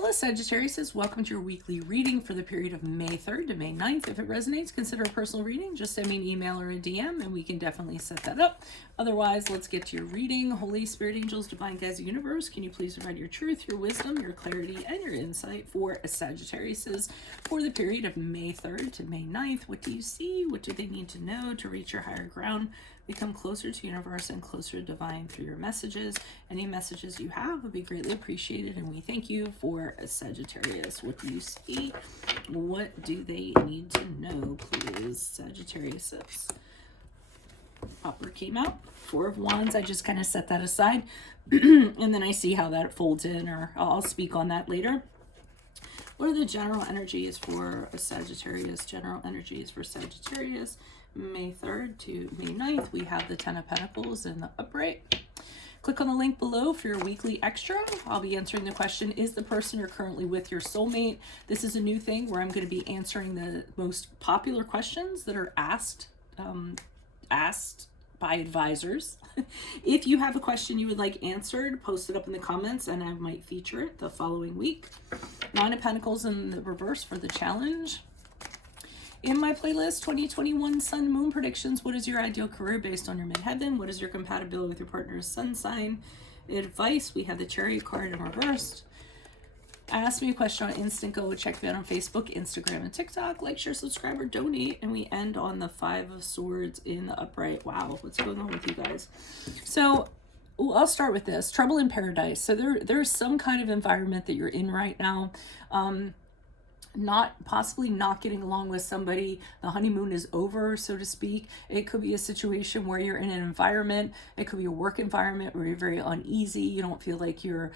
Hello, Sagittarius. Welcome to your weekly reading for the period of May 3rd to May 9th. If it resonates, consider a personal reading. Just send me an email or a DM and we can definitely set that up. Otherwise, let's get to your reading. Holy Spirit, angels, divine guides, the universe, can you please provide your truth, your wisdom, your clarity, and your insight for Sagittarius for the period of May 3rd to May 9th? What do you see? What do they need to know to reach your higher ground? Become closer to universe and closer to divine through your messages. Any messages you have would be greatly appreciated, and we thank you for Sagittarius. What do you see? What do they need to know, please, Sagittarius? Popper came out. Four of Wands. I just kind of set that aside, and then I see how that folds in, or I'll speak on that later. What are the general energies for Sagittarius? General energies for Sagittarius, May 3rd to May 9th. We have the Ten of Pentacles in the upright. Click on the link below for your weekly extra. I'll be answering the question, is the person you're currently with your soulmate? This is a new thing where I'm going to be answering the most popular questions that are asked by advisors. If you have a question you would like answered, post it up in the comments and I might feature it the following week. Nine of Pentacles in the reverse for the challenge. In my playlist, 2021 Sun Moon predictions. What is your ideal career based on your midheaven? What is your compatibility with your partner's sun sign? Advice, we have the Chariot card in reversed. Ask me a question on Instant Go. Check me out on Facebook, Instagram, and TikTok. Like, share, subscribe, or donate. And we end on the Five of Swords in the upright. Wow, what's going on with you guys? So I'll start with this. Trouble in paradise. So there's some kind of environment that you're in right now. Possibly not getting along with somebody. The honeymoon is over, so to speak. It could be a situation where you're in an environment. It could be a work environment where you're very uneasy. You don't feel like you're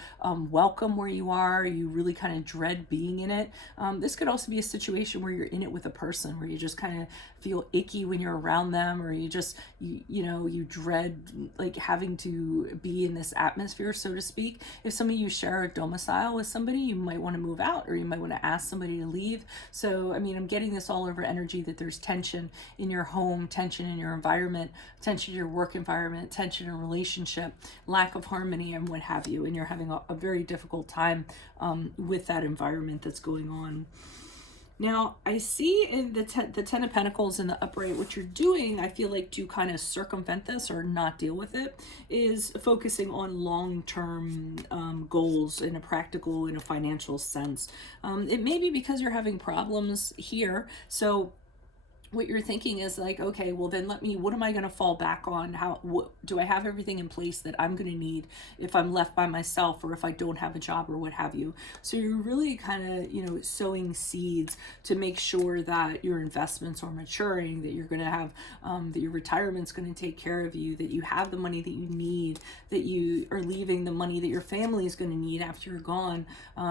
welcome where you are. You really kind of dread being in it. This could also be a situation where you're in it with a person, where you just kind of feel icky when you're around them, or you just, you dread like having to be in this atmosphere, so to speak. If some of you share a domicile with somebody, you might want to move out, or you might want to ask somebody to leave. So, I mean, I'm getting this all over energy that there's tension in your home, tension in your environment, tension in your work environment, tension in a relationship, lack of harmony, and what have you. And you're having a very difficult time with that environment that's going on. Now, I see in the Ten of Pentacles in the upright, what you're doing, I feel like, to kind of circumvent this or not deal with it, is focusing on long-term goals in a practical, in a financial sense. It may be because you're having problems here. So what you're thinking is like, okay, well then what am I going to fall back on? What do I have everything in place that I'm going to need if I'm left by myself, or if I don't have a job, or what have you? So you're really kind of, sowing seeds to make sure that your investments are maturing, that you're going to have, that your retirement's going to take care of you, that you have the money that you need, that you are leaving the money that your family is going to need after you're gone,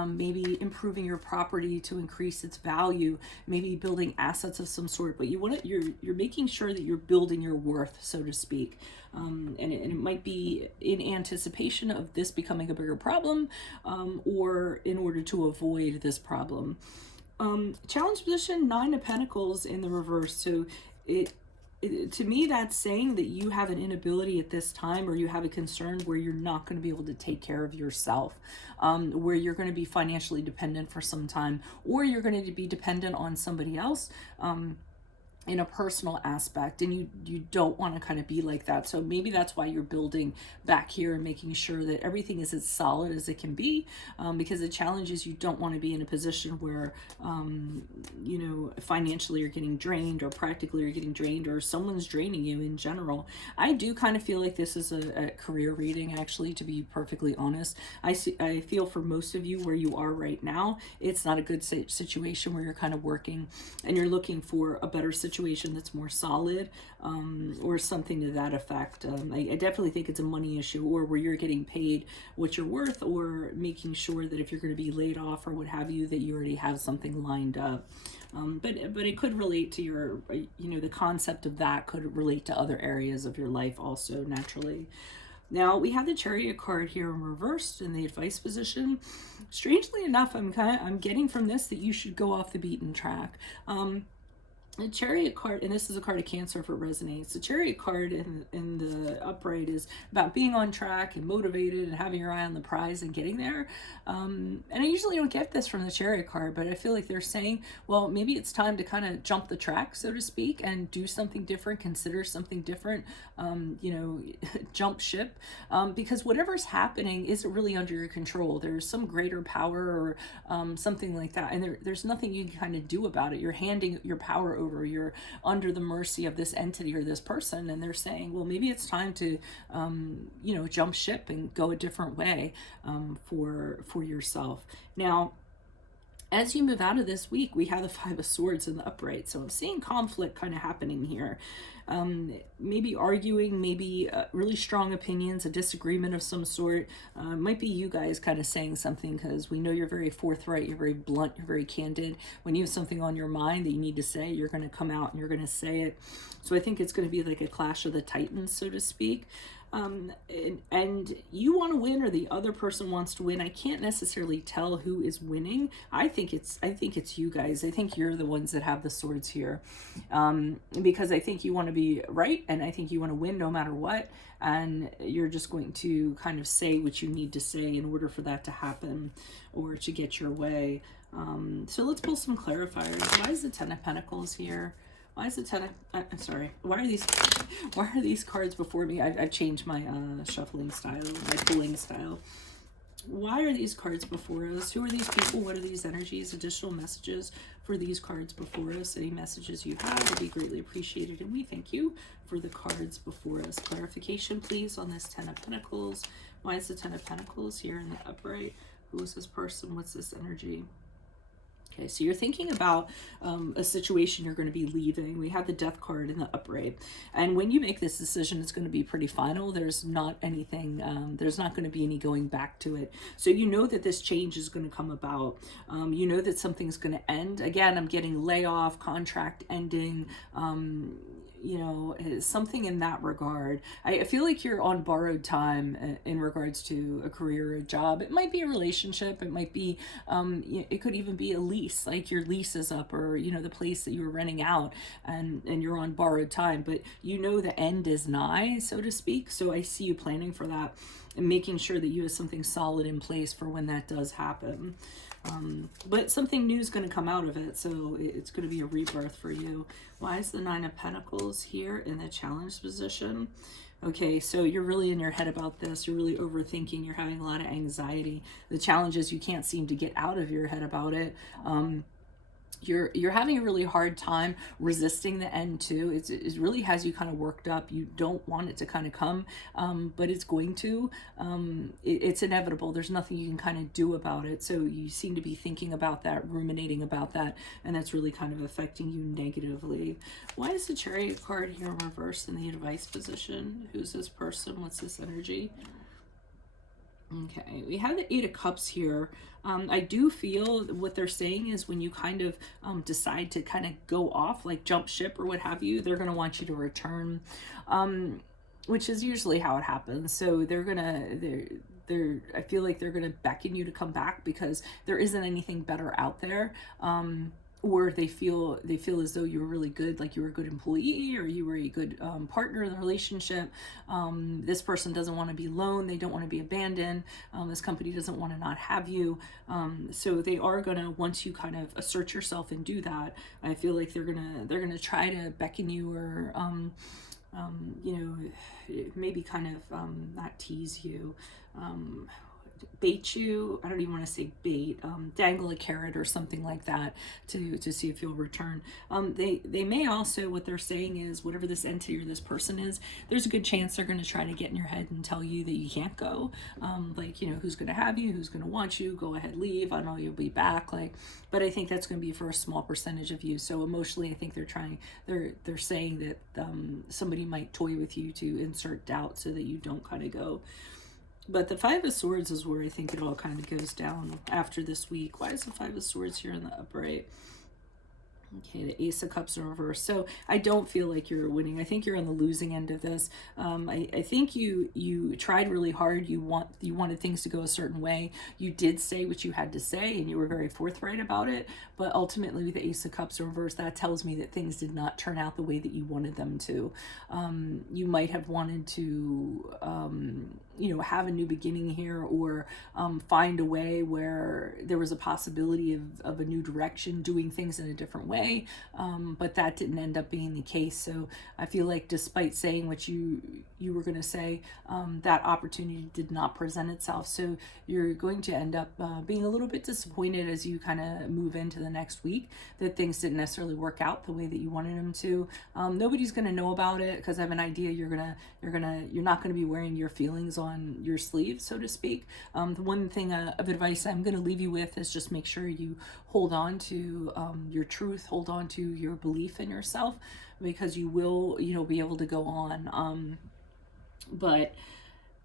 maybe improving your property to increase its value, maybe building assets of some sort, but you're making sure that you're building your worth, so to speak. And it might be in anticipation of this becoming a bigger problem, or in order to avoid this problem. Challenge position, Nine of Pentacles in the reverse. So to me, that's saying that you have an inability at this time, or you have a concern where you're not going to be able to take care of yourself, where you're going to be financially dependent for some time, or you're going to be dependent on somebody else in a personal aspect, and you don't want to kind of be like that. So maybe that's why you're building back here and making sure that everything is as solid as it can be, because the challenge is you don't want to be in a position where financially you're getting drained, or practically you're getting drained, or someone's draining you in general. I do kind of feel like this is a career reading, actually, to be perfectly honest. I feel for most of you where you are right now, it's not a good situation where you're kind of working and you're looking for a better situation that's more solid, or something to that effect. I definitely think it's a money issue, or where you're getting paid what you're worth, or making sure that if you're going to be laid off or what have you, that you already have something lined up. But it could relate to your, the concept of that could relate to other areas of your life also, naturally. Now we have the Chariot card here in reversed in the advice position. Strangely enough, I'm getting from this that you should go off the beaten track. The Chariot card, and this is a card of Cancer if it resonates. The Chariot card in the upright is about being on track and motivated and having your eye on the prize and getting there. And I usually don't get this from the Chariot card, but I feel like they're saying, well, maybe it's time to kind of jump the track, so to speak, and do something different, consider something different, jump ship, because whatever's happening isn't really under your control. There's some greater power or something like that, and there's nothing you can kind of do about it. You're handing your power over, you're under the mercy of this entity or this person, and they're saying, well, maybe it's time to jump ship and go a different way for yourself. Now, as you move out of this week, we have the Five of Swords in the upright. So I'm seeing conflict kind of happening here. Maybe arguing, maybe really strong opinions, a disagreement of some sort. Might be you guys kind of saying something, because we know you're very forthright, you're very blunt, you're very candid. When you have something on your mind that you need to say, you're going to come out and you're going to say it. So I think it's going to be like a clash of the titans, so to speak. And you want to win, or the other person wants to win. I can't necessarily tell who is winning. I think it's you guys. I think you're the ones that have the swords here, because I think you want to be right, and I think you want to win no matter what. And you're just going to kind of say what you need to say in order for that to happen, or to get your way. So let's pull some clarifiers. Why is the Ten of Pentacles here? Why is the Ten of, I'm sorry, why are these cards before me? I've changed my shuffling style, my pulling style. Why are these cards before us? Who are these people? What are these energies? Additional messages for these cards before us. Any messages you have would be greatly appreciated, and we thank you for the cards before us. Clarification, please, on this Ten of Pentacles. Why is the Ten of Pentacles here in the upright? Who is this person? What's this energy? Okay, so you're thinking about a situation you're going to be leaving. We have the Death card in the upright. And when you make this decision, it's going to be pretty final. There's not anything, there's not going to be any going back to it. So you know that this change is going to come about. You know that something's going to end. Again, I'm getting layoff, contract ending, something in that regard. I feel like you're on borrowed time in regards to a career or a job. It might be a relationship. It might be, it could even be a lease, like your lease is up, or, the place that you were renting out, and you're on borrowed time, but the end is nigh, so to speak. So I see you planning for that and making sure that you have something solid in place for when that does happen. But something new is going to come out of it, so it's going to be a rebirth for you. Why is the Nine of Pentacles here in the challenge position? Okay, so you're really in your head about this. You're really overthinking. You're having a lot of anxiety. The challenge is you can't seem to get out of your head about it. You're having a really hard time resisting the end too. It really has you kind of worked up. You don't want it to kind of come, but it's going to. It's inevitable. There's nothing you can kind of do about it. So you seem to be thinking about that, ruminating about that, and that's really kind of affecting you negatively. Why is the Chariot card here reversed in the advice position? Who's this person? What's this energy? Okay, we have the Eight of Cups here. I do feel what they're saying is when you kind of decide to kind of go off, like jump ship or what have you, they're going to want you to return, which is usually how it happens. So I feel like they're going to beckon you to come back because there isn't anything better out there. Or they feel as though you were really good, like you were a good employee, or you were a good partner in the relationship. This person doesn't want to be alone. They don't want to be abandoned. This company doesn't want to not have you. So they are gonna, once you kind of assert yourself and do that, I feel like they're gonna try to beckon you, or maybe kind of not tease you. Bait you, I don't even want to say bait, dangle a carrot or something like that to see if you'll return. They may also, what they're saying is, whatever this entity or this person is, there's a good chance they're going to try to get in your head and tell you that you can't go, who's going to have you, who's going to want you, go ahead, leave, I know you'll be back, but I think that's going to be for a small percentage of you. So emotionally, I think they're saying that somebody might toy with you to insert doubt so that you don't kind of go. But the Five of Swords is where I think it all kind of goes down after this week. Why is the Five of Swords here in the upright? Okay, the Ace of Cups in reverse. So I don't feel like you're winning. I think you're on the losing end of this. I think you tried really hard. You wanted things to go a certain way. You did say what you had to say, and you were very forthright about it. But ultimately, with the Ace of Cups in reverse, that tells me that things did not turn out the way that you wanted them to. You might have wanted to, have a new beginning here, or find a way where there was a possibility of a new direction, doing things in a different way. But that didn't end up being the case. So I feel like, despite saying what you were going to say, that opportunity did not present itself. So you're going to end up being a little bit disappointed as you kind of move into the next week, that things didn't necessarily work out the way that you wanted them to. Nobody's going to know about it, because I have an idea you're not going to be wearing your feelings on your sleeve, so to speak. The one thing of advice I'm going to leave you with is just make sure you hold on to your truth, hold on to your belief in yourself, because you will, be able to go on. But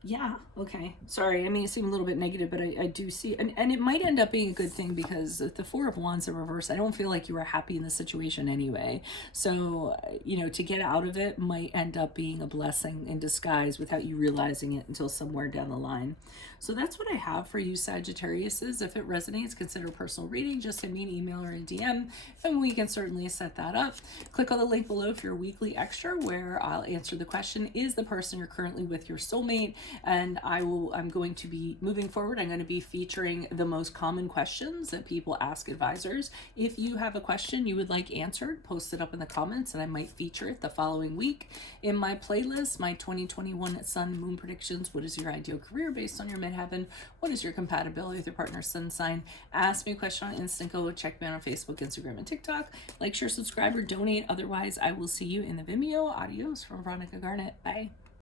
yeah, okay. Sorry, I mean, it seemed a little bit negative, but I do see, and it might end up being a good thing, because the Four of Wands in reverse, I don't feel like you were happy in the situation anyway. So, to get out of it might end up being a blessing in disguise without you realizing it until somewhere down the line. So that's what I have for you, Sagittariuses. If it resonates, consider a personal reading. Just send me an email or a DM, and we can certainly set that up. Click on the link below for your weekly extra, where I'll answer the question, is the person you're currently with your soulmate? And I'm going to be, moving forward, I'm going to be featuring the most common questions that people ask advisors. If you have a question you would like answered, post it up in the comments, and I might feature it the following week in my playlist, my 2021 Sun Moon predictions. What is your ideal career based on your midheaven? What is your compatibility with your partner's sun sign? Ask me a question on Instant. Go check me out on Facebook, Instagram, and TikTok. Like, share, subscribe, or donate. Otherwise, I will see you in the Vimeo. Adios from Veronica Garnett. Bye.